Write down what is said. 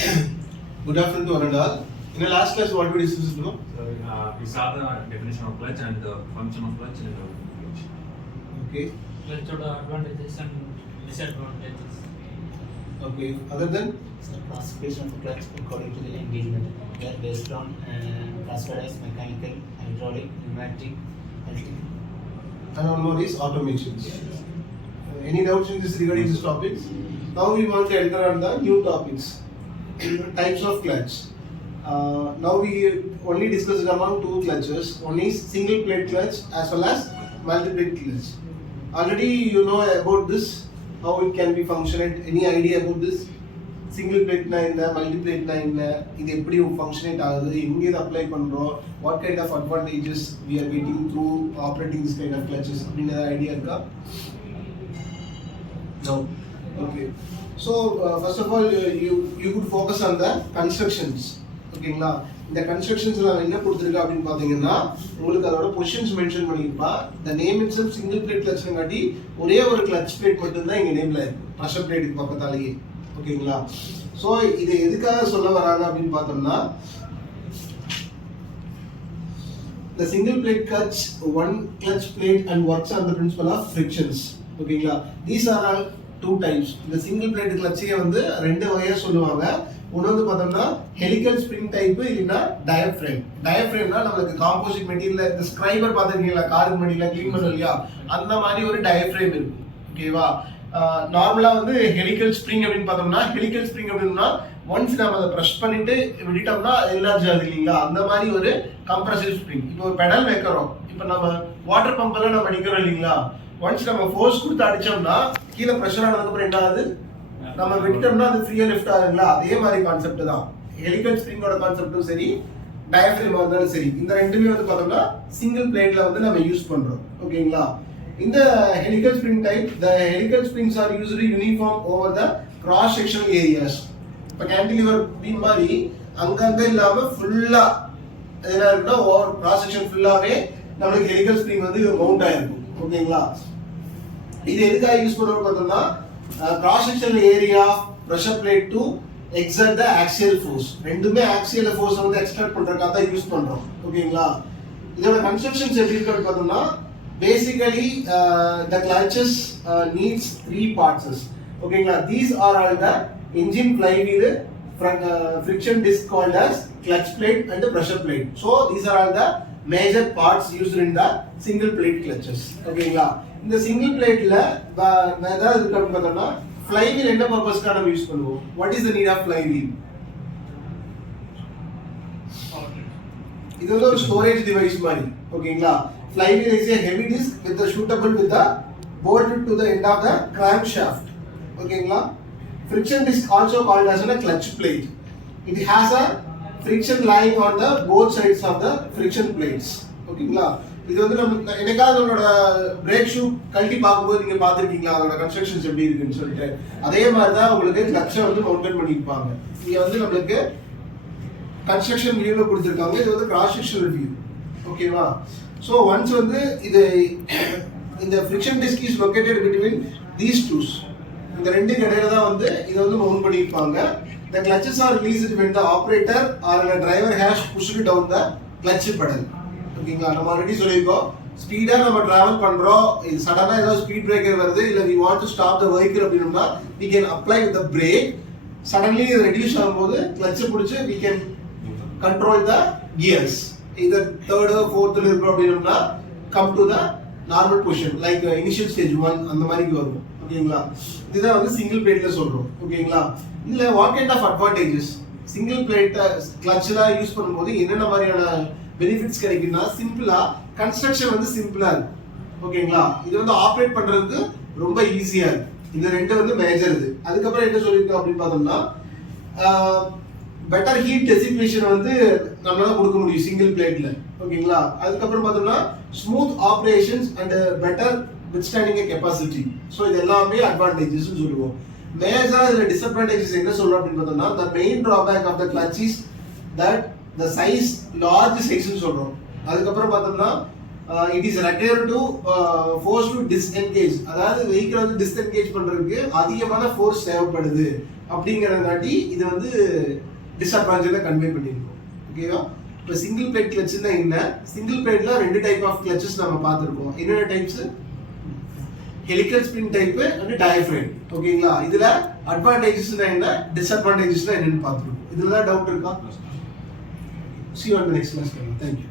Good afternoon to one and all. In the last class, what we discussed, no? We saw the definition of clutch and the function of clutch and clutch. Okay. Clutch advantages and disadvantages. Okay. Other than? So classification of clutch according to the engagement. They are based on classified as mechanical, hydraulic, pneumatic, electric. And one more is automations. Any doubts in this regarding these topics? Now we want to enter on the new topics. Types of clutch. Now we only discussed among two clutches. One is single plate clutch as well as multi-plate clutch. Already you know about this, how it can be functioned. Any idea about this? Single plate na inna, multi-plate na inna, இது எப்படி functionate ஆகுது, எங்க இது apply பண்றோம், what kind of advantages we are getting through operating this kind of clutches அப்படின idea இருக்கா? No. Okay. So first of all you could focus on the constructions. ஓகேங்களா? இந்த கன்ஸ்ட்ரக்ஷன்ஸ்ல என்ன கொடுத்திருக்கா அப்படினு பாத்தீங்கன்னா உங்களுக்கு அதோட பொசிஷன்ஸ் மென்ஷன் பண்ணிருப்பா. the name itself single plate clutchங்காட்டி ஒரே ஒரு clutch plate மட்டும் தான் இங்க நேம்ல இருக்கு. பிரஷர் பிளேட்டுக்கு பக்கத்தாலேயே. ஓகேங்களா? சோ இது எதுக்காக சொல்ல வராங்க அப்படினு பார்த்தோம்னா the single plate clutch one clutch plate and works on the principle of frictions. ஓகேங்களா? these are all two types. இந்த single plate clutchே வந்து ரெண்டு வகையா சொல்லுவாங்க. ஒன்னு வந்து பார்த்தோம்னா ஹெலிக்கல் ஸ்ப்ரிங் டைப் இல்லனா டயஃப்ரேம். டயஃப்ரேம்னா நமக்கு காம்போசிட் மெட்டீரியல்ல இந்த ஸ்கிரைபர் பாத்தீங்களா கார்பன் மெட்டீரியல்ல க்ளீன் பண்ணலையா அந்த மாதிரி ஒரு டயஃப்ரேம் இருக்கும். ஓகேவா? நார்மலா வந்து ஹெலிக்கல் ஸ்ப்ரிங் அப்படினு பார்த்தோம்னா ஹெலிக்கல் ஸ்ப்ரிங் அப்படினா ஒன்ஸ் நாம அதை பிரஷ் பண்ணிட்டு விட்டுட்டோம்னா என்லார்ஜ் ஆகுது இல்லீங்களா அந்த மாதிரி ஒரு கம்ப்ரசிவ் ஸ்ப்ரிங். இப்போ ஒரு பெடல் வைக்கிறோம். இப்போ நம்ம வாட்டர் பம்ப்ல நம்ம அடிக்கிறோம் இல்லீங்களா ஒன்ஸ் நம்ம ஃபோர்ஸ் கொடுத்து அடிச்சோம்னா கீழ பிரஷர் ஆனதுக்கு அப்புறம் என்ன ஆகுது நம்ம விட்டோம்னா அது ஃப்ரீயா லிஃப்ட் ஆகுங்களா அதே மாதிரி கான்செப்ட் தான் ஹெலிக்கல் ஸ்ப்ரிங்கோட கான்செப்டும் சரி டயஃப்ரேம் இருந்தாலும் சரி இந்த ரெண்டுமே வந்து பார்த்தோம்னா சிங்கிள் பிளேட்ல வந்து நம்ம யூஸ் பண்றோம். ஓகேங்களா? இந்த helical spring type the helical springs are usually uniform over the cross sectional areas. இப்போ கேன்டிலிவர் பீம் மாதிரி அங்கங்க இல்லாம ஃபுல்லா என்ன இருக்குன்னா ஓவர் கிராஸ் செக்ஷன் ஃபுல்லாவே நமக்கு ஹெலிக்கல் ஸ்ப்ரிங் வந்து மவுண்ட் ஆயிருக்கும். ஓகேங்களா? இது எதுக்காக யூஸ் பண்ணுவோம் பார்த்தோம்னா cross sectional area pressure plate to exert the axial force. ரெண்டுமே axial force வந்து எக்ஸ்ட்ராக்ட் பண்றதுக்காக தான் யூஸ் பண்றோம். ஓகேங்களா? இதோட கன்ஸ்ட்ரக்ஷன்ஸ் எப்படி இருக்குன்னு பார்த்தோம்னா basically the clutches needs three parts. ஓகேங்களா? these are all the engine flywheel friction disc called as clutch plate and the pressure plate. So these are all the major parts used in the single plate clutches. ஓகேங்களா? இந்த single பிளேட்ல ஏதாவது இருக்கு அப்படின்னு பார்த்தோம்னா flywheel என்ன பர்பஸ்க்காக நம்ம யூஸ் பண்ணுவோம்? what is the need of flywheel? இது ஒரு ஸ்டோரேஜ் டிவைஸ் மாதிரி. ஓகேங்களா? flywheel is a heavy disc with the shootable with the bolted to the end of the crankshaft. ஓகேங்களா? friction disc also called as a clutch plate. It has a friction lying on the both sides of the friction plates. ஓகேங்களா? இது வந்து நம்ம என்னைக்காவது நம்மளோட brake shoe கழட்டி பார்க்கும்போது நீங்க பார்த்திருக்கீங்களா அதோட கன்ஸ்ட்ரக்ஷன்ஸ் எப்படி இருக்குன்னு சொல்லிட்டு அதே மாதிரி தான் உங்களுக்கு கிளட்சை வந்து மவுண்டன் பண்ணிருப்பாங்க. இங்க வந்து நம்மளுக்கு கன்ஸ்ட்ரக்ஷன் வியூல கொடுத்திருக்காங்க. இது வந்து கிராஸ் செக்ஷனல் வியூ. ஓகேவா? சோ ஒன்ஸ் வந்து இது இந்த friction disc is located between these twos இந்த ரெண்டுக்கு இடையில தான் வந்து இத வந்து மவுண்ட் பண்ணிருப்பாங்க. The clutches are released when the operator or the driver has pushed down the clutch pedal. ஓகேங்களா? நம்ம ஆல்ரெடி சொல்லிருக்கோம் ஸ்பீடா நம்ம டிராவல் பண்றோம் சடனா ஏதோ ஸ்பீட் பிரேக்கர் வருது இல்ல we want to stop the vehicle அப்படினா we can apply with the brake suddenly இது ரெடியூஸ் ஆகும்போது கிளட்ச் பிடிச்சு we can control the gears either third or fourth ல இருக்கோம் அப்படினா come to the normal position like initial stage 1 அந்த மாதிரி வரும். ஓகேங்களா? இதுதான் வந்து சிங்கிள் பிளேட்ல சொல்றோம். ஓகேங்களா? இதுல what kind of advantages single plate கிளட்ச்ல யூஸ் பண்ணும்போது என்னென்ன மாதிரியான பெனிஃபிட்ஸ் கிடைக்கும்னா சிம்பிளா கன்ஸ்ட்ரக்ஷன் வந்து சிம்பிளா இருக்கு. ஓகேங்களா? இது வந்து ஆபரேட் பண்றதுக்கு ரொம்ப ஈஸியா இருக்கு. இந்த ரெண்டு வந்து மேஜர் இது. அதுக்கப்புறம் என்ன சொல்லிருக்கோம் அப்படின்னு பார்த்தோம்னா பெட்டர் ஹீட் டெசிபேஷன் வந்து நம்மளால கொடுக்க முடியும் சிங்கிள் பிளேட்ல. ஓகேங்களா? அதுக்கப்புறம் பார்த்தோம்னா smooth operations and better withstanding capacity. So இது எல்லாமே அட்வான்டேஜஸ் சொல்லுவோம். மேஜரா இதுல டிஸ்அட்வான்டேஜஸ் என்ன சொல்றோம் அப்படின்னு பார்த்தோம்னா the main drawback of the clutch is that the size large size னு சொல்றோம். அதுக்கப்புறம் பார்த்தோம்னா it is required to force to disengage அதாவது வெஹிக்கிள் வந்து டிஸ்என்கேஜ் பண்றதுக்கு அதிகமான ஃபோர்ஸ் தேவைப்படுது அப்படிங்கிறதாட்டி இது வந்து டிஸ்அட்வான்டேஜை கன்வே பண்ணியிருக்கோம். ஓகேவா? இப்போ சிங்கிள் பிளேட் கிளச்சுன்னா என்ன? சிங்கிள் பிளேட்ல 2 டைப் ஆஃப் கிளச்சஸ் நம்ம பார்த்துருக்கோம். என்னென்ன types? Helical spin type and diaphragm. ஓகேங்களா? இதுல அட்வான்டேஜஸ்னா என்ன, டிஸ்அட்வான்டேஜஸ்னா என்னன்னு பார்த்துருக்கோம். இதுல தான் டவுட் இருக்கா? See you on the next class. Thank you.